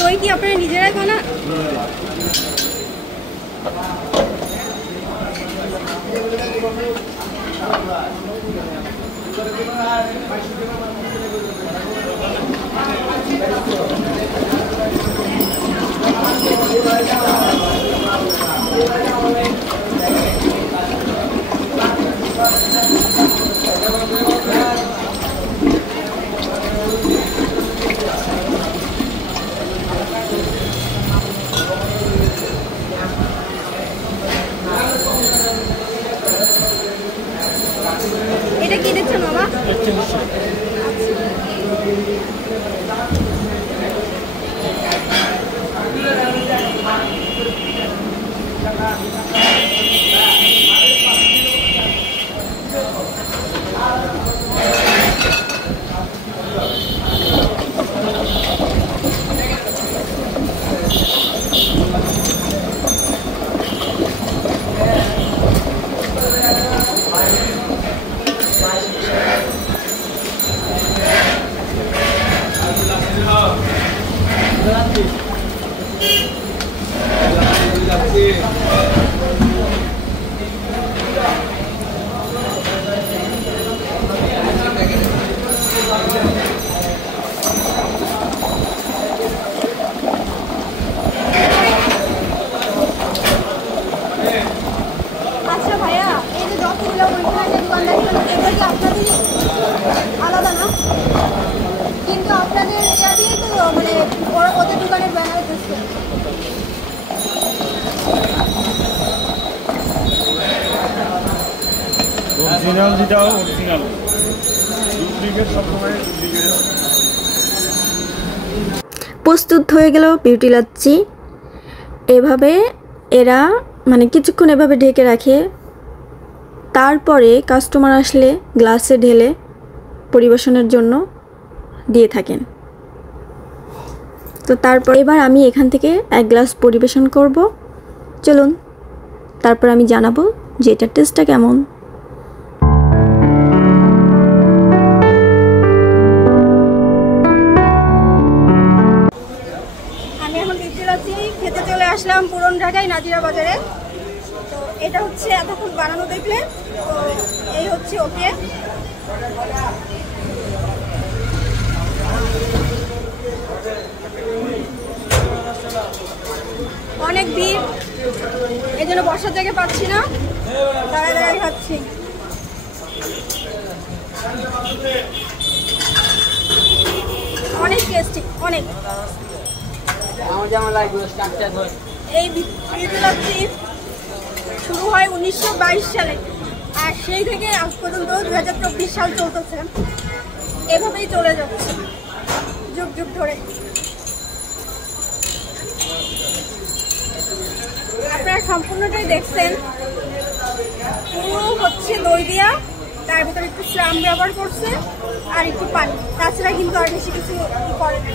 দই কি আপনারা নিজেরাই বানান? এটা কি দিচ্ছেন বাবা? আচ্ছা ভাইয়া, এই যে যতগুলো ওইখানে দোকান দেখছেন এগুলো কি আপনাদের আলাদা না? কিন্তু আপনাদের এটা দিয়ে তো মানে ওদের দোকানের ব্যানার দিচ্ছে। অরিজিনাল যেটা অরিজিনাল, ডুপ্লিকেট সবসময় ডুপ্লিকেট। প্রস্তুত হয়ে গেল বিউটি লাচ্ছি। এভাবে এরা মানে কিছুক্ষণ এভাবে ঢেকে রাখে, তারপরে কাস্টমার আসলে গ্লাসে ঢেলে পরিবেশনের জন্য দিয়ে থাকেন। তো তারপর এবার আমি এখান থেকে এক গ্লাস পরিবেশন করব। চলুন তারপর আমি জানাবো যে এটার টেস্টটা কেমন। আমি এখন বিউটি লাচ্ছি খেতে চলে আসলাম পুরন ঢাকায় নাজিরা বাজারে। তো এটা হচ্ছে এতক্ষণ বানানো দেখলে, তো এই হচ্ছে ওকে। অনেক ভিড়, এই জন্য বসার জায়গা পাচ্ছি না, দাঁড়ায় দাঁড়ায় খাচ্ছি। অনেক টেস্টি, অনেক। এই বিউটি লাচ্ছি শুরু হয় 1922 সালে, আর সেই থেকে আজ পর্যন্ত 2024 সাল চলতেছে। এভাবেই চলে যাচ্ছে যুগ যুগ ধরে। আপনারা সম্পূর্ণটাই দেখছেন, পুরো হচ্ছে দই দিয়া, তার ভিতরে একটু শ্রাম ব্যবহার করছে আর একটু পানি, তাছাড়া কিন্তু আর বেশি কিছু করে না।